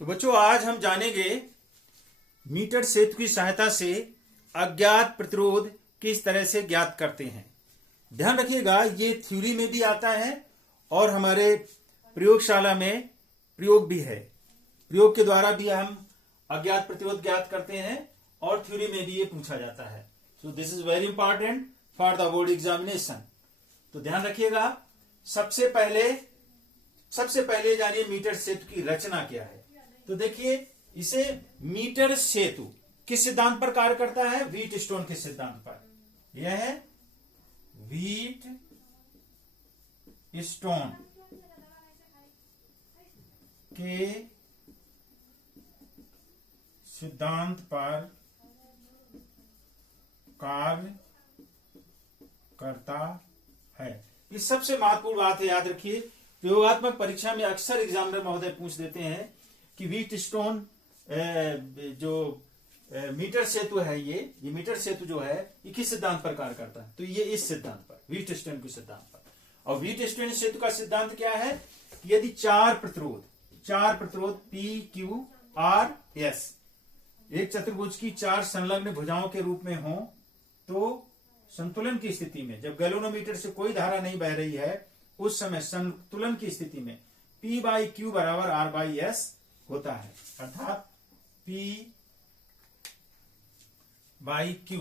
तो बच्चों आज हम जानेंगे मीटर सेतु की सहायता से अज्ञात प्रतिरोध किस तरह से ज्ञात करते हैं। ध्यान रखिएगा, ये थ्योरी में भी आता है और हमारे प्रयोगशाला में प्रयोग भी है। प्रयोग के द्वारा भी हम अज्ञात प्रतिरोध ज्ञात करते हैं और थ्योरी में भी ये पूछा जाता है। So this is very important for the board examination. तो ध्यान रखिएगा, सबसे पहले जानिए मीटर सेतु की रचना क्या है। तो देखिए, इसे मीटर सेतु किस सिद्धांत पर कार्य करता है? व्हीट स्टोन के सिद्धांत पर। यह है व्हीट स्टोन के सिद्धांत पर कार्य करता है। ये सबसे महत्वपूर्ण बात है, याद रखिए। प्रयोगात्मक परीक्षा में अक्सर एग्जामिनर महोदय पूछ देते हैं कि व्हीट स्टोन जो मीटर सेतु है, ये मीटर सेतु जो है ये किस सिद्धांत पर कार्य करता है? तो ये इस सिद्धांत पर, व्हीट स्टोन के सिद्धांत पर। और व्हीट स्टोन सेतु का सिद्धांत क्या है कि यदि चार प्रतिरोध पी क्यू आर एस एक चतुर्भुज की चार संलग्न भुजाओं के रूप में हो, तो संतुलन की स्थिति में, जब गैल्वेनोमीटर से कोई धारा नहीं बह रही है, उस समय संतुलन की स्थिति में P बाई क्यू बराबर R बाई S होता है। अर्थात P बाई क्यू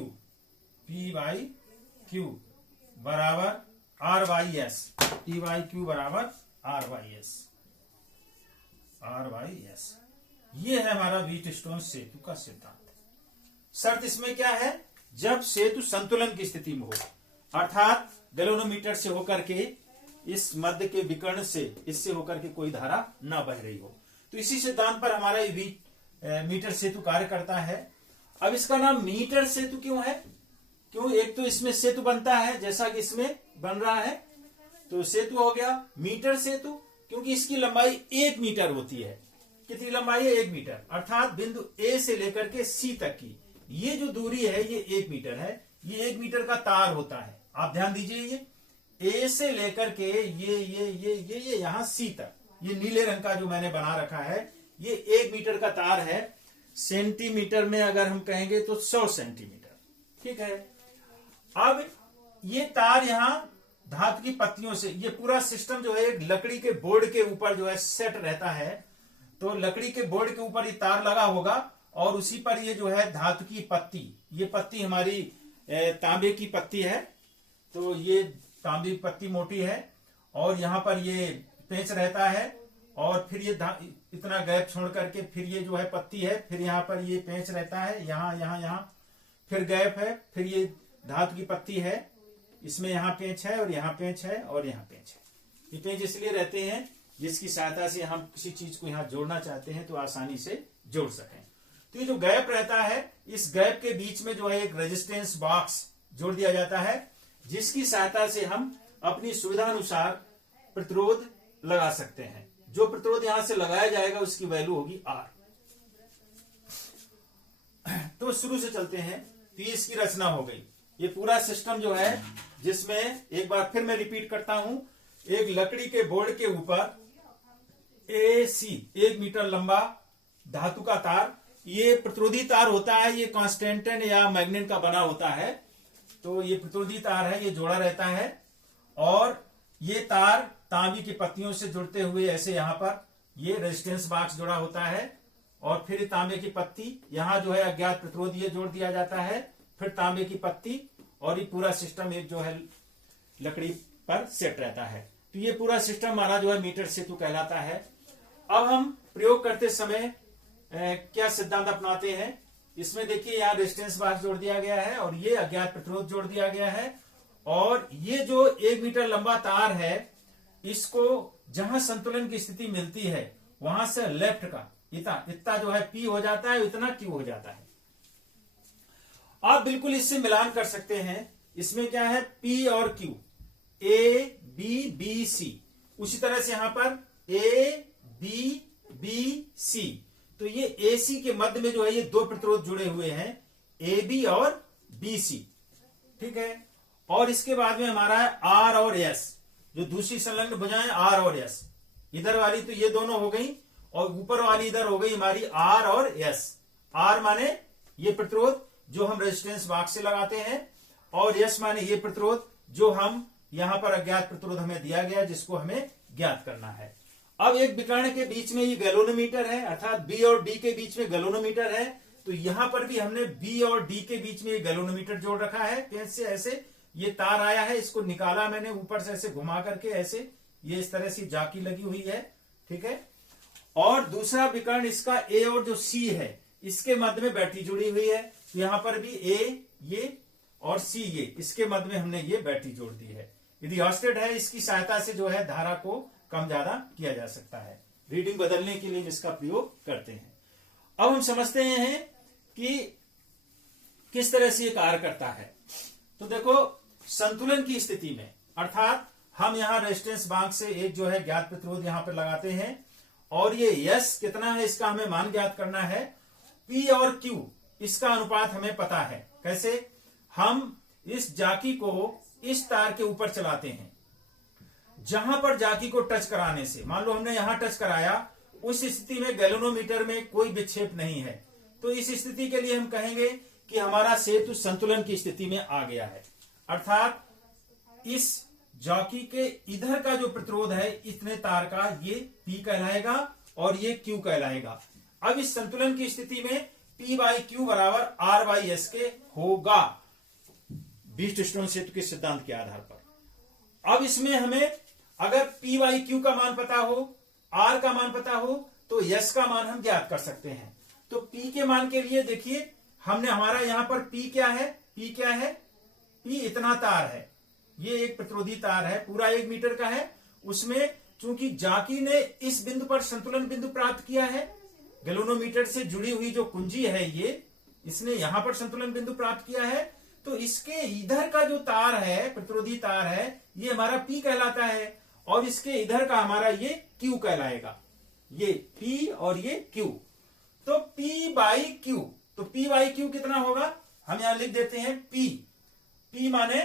बराबर R by S। P by Q बराबर R बाई S। ये है हमारा व्हीट स्टोन सेतु का सिद्धांत। शर्त इसमें क्या है? जब सेतु संतुलन की स्थिति में हो, अर्थात गैल्वेनोमीटर से होकर के इस मध्य के विकर्ण से, इससे होकर के कोई धारा ना बह रही हो। तो इसी सिद्धांत पर हमारा मीटर सेतु कार्य करता है। अब इसका नाम मीटर सेतु क्यों है? क्यों? एक तो इसमें सेतु बनता है जैसा कि इसमें बन रहा है, तो सेतु हो गया मीटर सेतु, क्योंकि इसकी लंबाई 1 मीटर होती है। कितनी लंबाई है? 1 मीटर। अर्थात बिंदु ए से लेकर के सी तक की ये जो दूरी है ये 1 मीटर है। ये 1 मीटर का तार होता है। आप ध्यान दीजिए, ये ए से लेकर के ये यहां सी तक, ये नीले रंग का जो मैंने बना रखा है, ये 1 मीटर का तार है। सेंटीमीटर में अगर हम कहेंगे तो 100 सेंटीमीटर, ठीक है। अब ये तार यहां धातु की पत्तियों से, ये पूरा सिस्टम जो है एक लकड़ी के बोर्ड के ऊपर जो है सेट रहता है। तो लकड़ी के बोर्ड के ऊपर ये तार लगा होगा और उसी पर ये जो है धातु की पत्ती, ये पत्ती हमारी तांबे की पत्ती है। तो ये तांबे की पत्ती मोटी है और यहाँ पर ये पेंच रहता है और फिर ये इतना गैप छोड़ करके फिर ये जो है पत्ती है, फिर यहाँ पर ये पेंच रहता है, यहाँ फिर गैप है, फिर ये धातु की पत्ती है, इसमें यहाँ पेंच है और यहाँ पेंच है और यहाँ पेंच है। ये पेंच इसलिए रहते हैं जिसकी सहायता से हम किसी चीज को यहाँ जोड़ना चाहते हैं तो आसानी से जोड़ सकें। तो ये जो गैप रहता है, इस गैप के बीच में जो है एक रेजिस्टेंस बॉक्स जोड़ दिया जाता है, जिसकी सहायता से हम अपनी सुविधा अनुसार प्रतिरोध लगा सकते हैं। जो प्रतिरोध यहां से लगाया जाएगा उसकी वैल्यू होगी R। तो शुरू से चलते हैं। तो इसकी रचना हो गई, ये पूरा सिस्टम जो है, जिसमें एक बार फिर मैं रिपीट करता हूं, एक लकड़ी के बोर्ड के ऊपर AC 1 मीटर लंबा धातु का तार, ये प्रतिरोधी तार होता है, ये कांस्टेंटन या मैग्नेट का बना होता है। तो ये प्रतिरोधी तार है, ये जोड़ा रहता है और ये तार तांबी की पत्तियों से जुड़ते हुए ऐसे यहाँ पर ये रेजिस्टेंस बॉक्स जोड़ा होता है और फिर तांबे की पत्ती, यहाँ जो है अज्ञात प्रतिरोध ये जोड़ दिया जाता है, फिर तांबे की पत्ती, और ये पूरा सिस्टम एक जो है लकड़ी पर सेट रहता है। तो ये पूरा सिस्टम हमारा जो है मीटर सेतु कहलाता है। अब हम प्रयोग करते समय क्या सिद्धांत अपनाते हैं? इसमें देखिए, यहाँ रेजिस्टेंस बॉक्स जोड़ दिया गया है और ये अज्ञात प्रतिरोध जोड़ दिया गया है, और ये जो 1 मीटर लंबा तार है, इसको जहां संतुलन की स्थिति मिलती है वहां से लेफ्ट का इतना जो है P हो जाता है, इतना Q हो जाता है। आप बिल्कुल इससे मिलान कर सकते हैं। इसमें क्या है? P और Q, A B B C। उसी तरह से यहां पर A B B C, तो ये AC के मध्य में जो है ये 2 प्रतिरोध जुड़े हुए हैं, AB और BC, ठीक है। और इसके बाद में हमारा है R और S, जो दूसरी संलग्न भुजाएं R और S, इधर वाली तो ये दोनों हो गई, और ऊपर वाली इधर हो गई हमारी आर और एस। आर माने ये प्रतिरोध जो हम रेजिस्टेंस बॉक्स से लगाते हैं, और एस माने ये प्रतिरोध जो हम यहां पर अज्ञात प्रतिरोध हमें दिया गया जिसको हमें ज्ञात करना है। अब एक विकर्ण के बीच में ये गैलोनोमीटर है, अर्थात बी और डी के बीच में गैलोनोमीटर है, तो यहां पर भी हमने बी और डी के बीच में ये गैलोनोमीटर जोड़ रखा है। कैसे? ऐसे ये तार आया है, इसको निकाला मैंने ऊपर से ऐसे घुमा करके, ऐसे ये इस तरह से जाकी लगी हुई है, ठीक है। और दूसरा विकर्ण इसका ए और जो सी है इसके मध्य में बैटरी जुड़ी हुई है, तो यहां पर भी ए ये और सी ये, इसके मध्य में हमने ये बैटरी जोड़ दी है। यदि हॉस्टेड है, इसकी सहायता से जो है धारा को कम ज्यादा किया जा सकता है, रीडिंग बदलने के लिए जिसका प्रयोग करते हैं। अब हम समझते हैं कि किस तरह से ये कार्य करता है। तो देखो, संतुलन की स्थिति में, अर्थात हम यहां रेजिस्टेंस बांक से एक जो है ज्ञात प्रतिरोध यहां पर लगाते हैं, और ये यस कितना है इसका हमें मान ज्ञात करना है। पी और क्यू इसका अनुपात हमें पता है। कैसे? हम इस जाकी को इस तार के ऊपर चलाते हैं, जहां पर जाकी को टच कराने से, मान लो हमने यहां टच कराया, उस स्थिति में गैलोनोमीटर में कोई विक्षेप नहीं है, तो इस स्थिति के लिए हम कहेंगे कि हमारा सेतु संतुलन की स्थिति में आ गया है। अर्थात इस जॉकी के इधर का जो प्रतिरोध है इतने तार का, ये P कहलाएगा और ये Q कहलाएगा। अब इस संतुलन की स्थिति में P बाई क्यू बराबर R बाई एस के होगा, व्हीटस्टोन सेतु के सिद्धांत के आधार पर। अब इसमें हमें अगर P बाई क्यू का मान पता हो, R का मान पता हो, तो S का मान हम ज्ञात कर सकते हैं। तो P के मान के लिए देखिए, हमने हमारा यहां पर P क्या है? P क्या है? P इतना तार है, ये एक प्रतिरोधी तार है, पूरा 1 मीटर का है। उसमें चूंकि जाकी ने इस बिंदु पर संतुलन बिंदु प्राप्त किया है, गैलोनोमीटर से जुड़ी हुई जो कुंजी है ये, इसने यहां पर संतुलन बिंदु प्राप्त किया है, तो इसके इधर का जो तार है, प्रतिरोधी तार है, ये हमारा P कहलाता है, और इसके इधर का हमारा ये Q कहलाएगा। ये P और ये Q। तो P बाई Q, तो P बाई Q कितना होगा? हम यहां लिख देते हैं P माने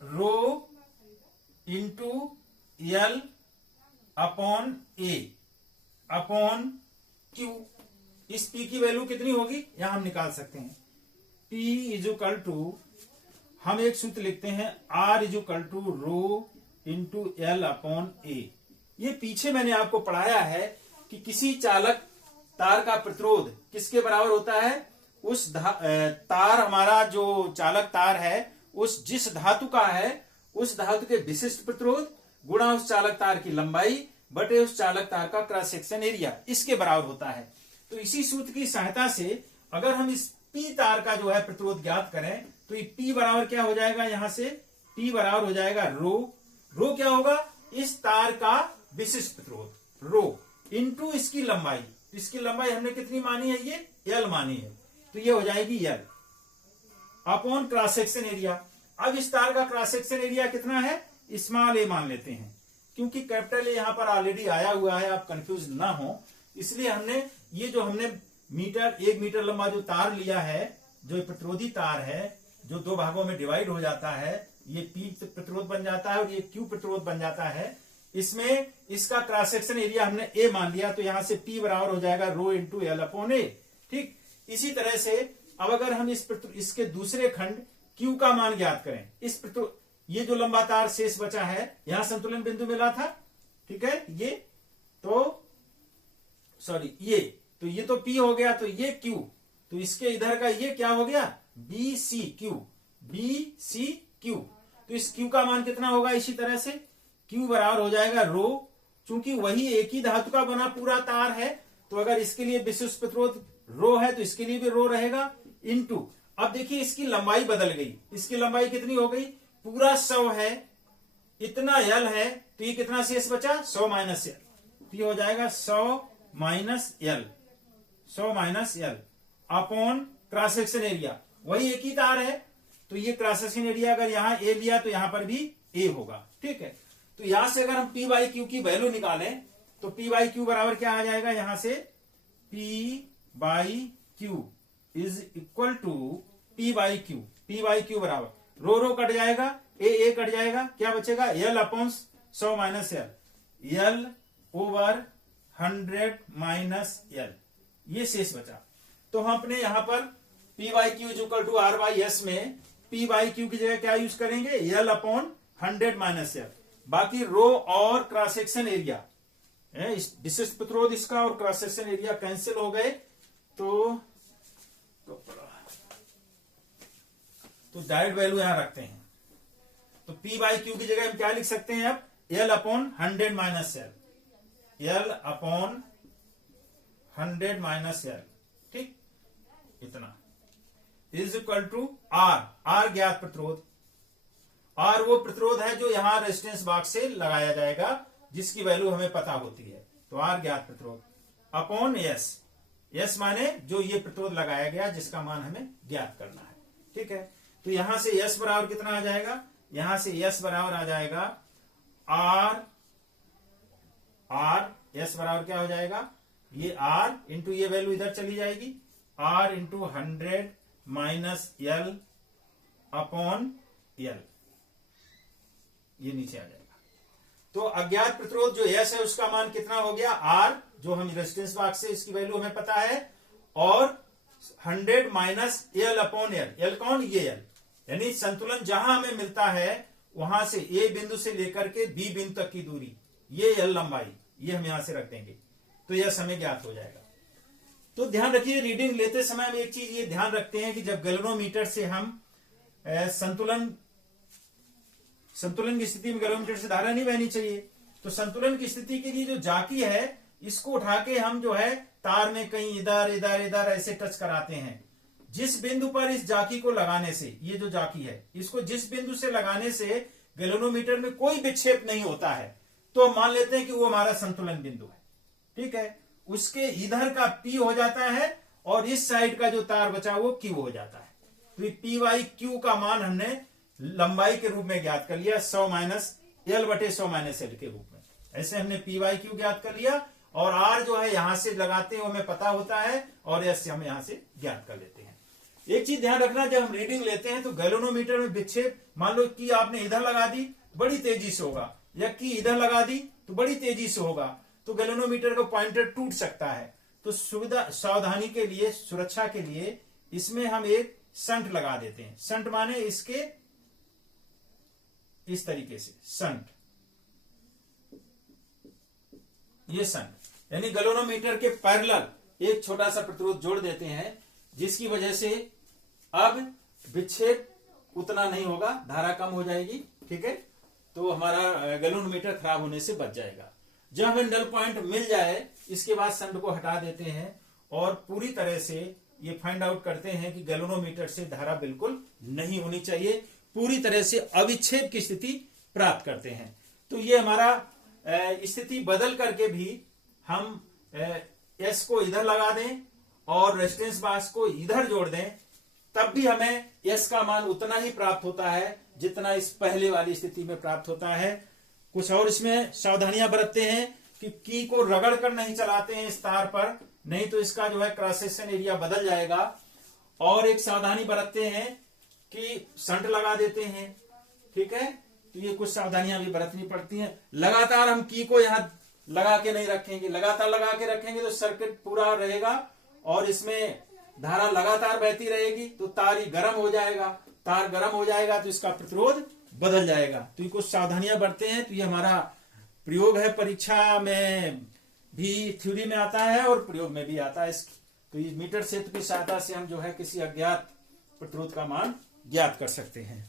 रो इंटू एल अपॉन ए अपॉन क्यू। इस P की वैल्यू कितनी होगी यहां हम निकाल सकते हैं। P इजुकल टू, हम एक सूत्र लिखते हैं, R equal to rho into L upon A. ये पीछे मैंने आपको पढ़ाया है कि किसी चालक तार का प्रतिरोध किसके बराबर होता है? उस तार, हमारा जो चालक तार है, उस जिस धातु का है उस धातु के विशिष्ट प्रतिरोध गुणा उस चालक तार की लंबाई बटे उस चालक तार का क्रॉस सेक्शन एरिया, इसके बराबर होता है। तो इसी सूत्र की सहायता से अगर हम इस P तार का जो है प्रतिरोध ज्ञात करें, तो ये P बराबर क्या हो जाएगा? यहां से P बराबर हो जाएगा रो क्या होगा? इस तार का विशिष्ट प्रतिरोध रो इंटू इसकी लंबाई। इसकी लंबाई हमने कितनी मानी है? ये L मानी है, तो ये हो जाएगी L upon cross section area. अब इस तार का क्रॉस सेक्शन एरिया कितना है? स्मॉल a मान लेते हैं, क्योंकि कैपिटल A यहां पर ऑलरेडी आया हुआ है, आप कंफ्यूज ना हो, इसलिए हमने ये जो हमने 1 मीटर लंबा जो तार लिया है, जो प्रतिरोधी तार है, जो 2 भागों में डिवाइड हो जाता है, ये P प्रतिरोध बन जाता है और ये Q प्रतिरोध बन जाता है। इसमें इसका क्रॉस सेक्शन एरिया हमने A मान लिया, तो यहां से P बराबर हो जाएगा रो इंटू एल अपॉन ए। ठीक इसी तरह से अब अगर हम इसके दूसरे खंड Q का मान ज्ञात करें, ये जो लंबा तार शेष बचा है, यहां संतुलन बिंदु मिला था, ठीक है, ये तो P हो गया, तो ये Q, तो इसके इधर का ये क्या हो गया? BCQ। तो इस Q का मान कितना होगा? इसी तरह से Q बराबर हो जाएगा रो, चूंकि वही एक ही धातु का बना पूरा तार है, तो अगर इसके लिए विशिष्ट प्रतिरोध रो है तो इसके लिए भी रो रहेगा, इनटू, अब देखिए इसकी लंबाई बदल गई, इसकी लंबाई कितनी हो गई? पूरा 100 है, इतना L है, तो ये कितना शेष बचा? 100 माइनस L, तो ये हो जाएगा 100 minus L upon cross section area. वही एक ही तार है, तो ये क्रॉस सेक्शन एरिया अगर यहाँ A लिया तो यहां पर भी A होगा। ठीक है, तो यहां से अगर हम P बाई क्यू की वैल्यू निकालें, तो P बाई क्यू बराबर क्या आ जाएगा? यहां से P by Q is equal to P by Q. P by Q बराबर रो कट जाएगा, ए कट जाएगा, क्या बचेगा? L upon 100 minus L, L over 100 minus L, ये शेष बचा। तो हम अपने यहां पर P by Q is equal to R by S में पी बाई क्यू की जगह क्या यूज करेंगे, एल अपॉन 100 माइनस एल। बाकी रो और क्रॉस सेक्शन एरिया, विशिष्ट प्रतिरोध इसका और क्रॉस सेक्शन एरिया कैंसिल हो गए, तो डायरेक्ट वैल्यू यहां रखते हैं। तो P बाई क्यू की जगह हम क्या लिख सकते हैं अब, L upon 100 minus L, L upon 100 minus L, ठीक, इतना is equal to R, R ज्ञात प्रतिरोध, R वो प्रतिरोध है जो यहां रेजिस्टेंस बॉक्स से लगाया जाएगा, जिसकी वैल्यू हमें पता होती है। तो R ज्ञात प्रतिरोध अपॉन S, S माने जो ये प्रतिरोध लगाया गया जिसका मान हमें ज्ञात करना है, ठीक है। तो यहां से S बराबर कितना आ जाएगा, यहां से S बराबर आ जाएगा S बराबर क्या हो जाएगा, ये R इंटू ये वैल्यू इधर चली जाएगी, R into 100 minus L upon L, ये नीचे आ जाएगा। तो अज्ञात प्रतिरोध जो S है उसका मान कितना हो गया, R जो हम रेजिस्टेंस बॉक्स से इसकी वैल्यू हमें पता है, और 100 minus L upon L, L कौन, ये एल, यानी संतुलन जहां हमें मिलता है वहां से ए बिंदु से लेकर के बी बिंदु तक की दूरी, ये एल लंबाई, ये हम यहां से रख देंगे, तो यह समय ज्ञात हो जाएगा। तो ध्यान रखिए, रीडिंग लेते समय हम एक चीज ये ध्यान रखते हैं कि जब गैल्वेनोमीटर से हम संतुलन की स्थिति में गैल्वेनोमीटर से धारा नहीं बहनी चाहिए, तो संतुलन की स्थिति के लिए जो जाकी है इसको उठा के हम जो है तार में कहीं इधर इधर इधर ऐसे टच कराते हैं। जिस बिंदु पर इस जाकी को लगाने से, ये जो जाकी है इसको जिस बिंदु से लगाने से गैल्वेनोमीटर में कोई विक्षेप नहीं होता है, तो मान लेते हैं कि वो हमारा संतुलन बिंदु है, ठीक है। उसके इधर का P हो जाता है और इस साइड का जो तार बचा वो Q हो जाता है। तो P बाई Q का मान हमने लंबाई के रूप में ज्ञात कर लिया, 100 माइनस एल बटे 100 माइनस एल के रूप में। ऐसे हमने P बाई Q ज्ञात कर लिया, और R जो है यहां से लगाते हैं हमें पता होता है, और S हम यहां से ज्ञात कर लेते हैं। एक चीज ध्यान रखना, जब हम रीडिंग लेते हैं तो गैल्वेनोमीटर में विक्षेप, मान लो कि आपने इधर लगा दी बड़ी तेजी से होगा, या कि इधर लगा दी तो बड़ी तेजी से होगा, तो गैल्वेनोमीटर का पॉइंटर टूट सकता है। तो सावधानी के लिए, सुरक्षा के लिए इसमें हम एक संट लगा देते हैं। संट माने इसके इस तरीके से संट, ये संट यानी गैल्वेनोमीटर के पैरेलल एक छोटा सा प्रतिरोध जोड़ देते हैं, जिसकी वजह से अब विक्षेप उतना नहीं होगा, धारा कम हो जाएगी, ठीक है। तो हमारा गैल्वेनोमीटर खराब होने से बच जाएगा। जब हमें नल पॉइंट मिल जाए इसके बाद संट को हटा देते हैं और पूरी तरह से ये फाइंड आउट करते हैं कि गैल्वेनोमीटर से धारा बिल्कुल नहीं होनी चाहिए, पूरी तरह से अविक्षेप की स्थिति प्राप्त करते हैं। तो ये हमारा स्थिति बदल करके भी हम S को इधर लगा दें और रेजिस्टेंस बॉक्स को इधर जोड़ दें, तब भी हमें S का मान उतना ही प्राप्त होता है जितना इस पहले वाली स्थिति में प्राप्त होता है। कुछ और इसमें सावधानियां बरतते हैं कि की को रगड़ कर नहीं चलाते हैं इस तार पर, नहीं तो इसका जो है क्रॉस सेक्शन एरिया बदल जाएगा। और एक सावधानी बरतते हैं कि संट लगा देते हैं, ठीक है। तो ये कुछ सावधानियां भी बरतनी पड़ती हैं। लगातार हम की को यहां लगा के नहीं रखेंगे, लगातार लगा के रखेंगे तो सर्किट पूरा रहेगा और इसमें धारा लगातार बहती रहेगी, तो तार ही गर्म हो जाएगा, तार गर्म हो जाएगा तो इसका प्रतिरोध बदल जाएगा। तो ये कुछ सावधानियां बरते हैं। तो ये हमारा प्रयोग है, परीक्षा में भी थ्योरी में आता है और प्रयोग में भी आता है इसकी। तो ये मीटर क्षेत्र की सहायता से हम जो है किसी अज्ञात प्रतिरोध का मान ज्ञात कर सकते हैं।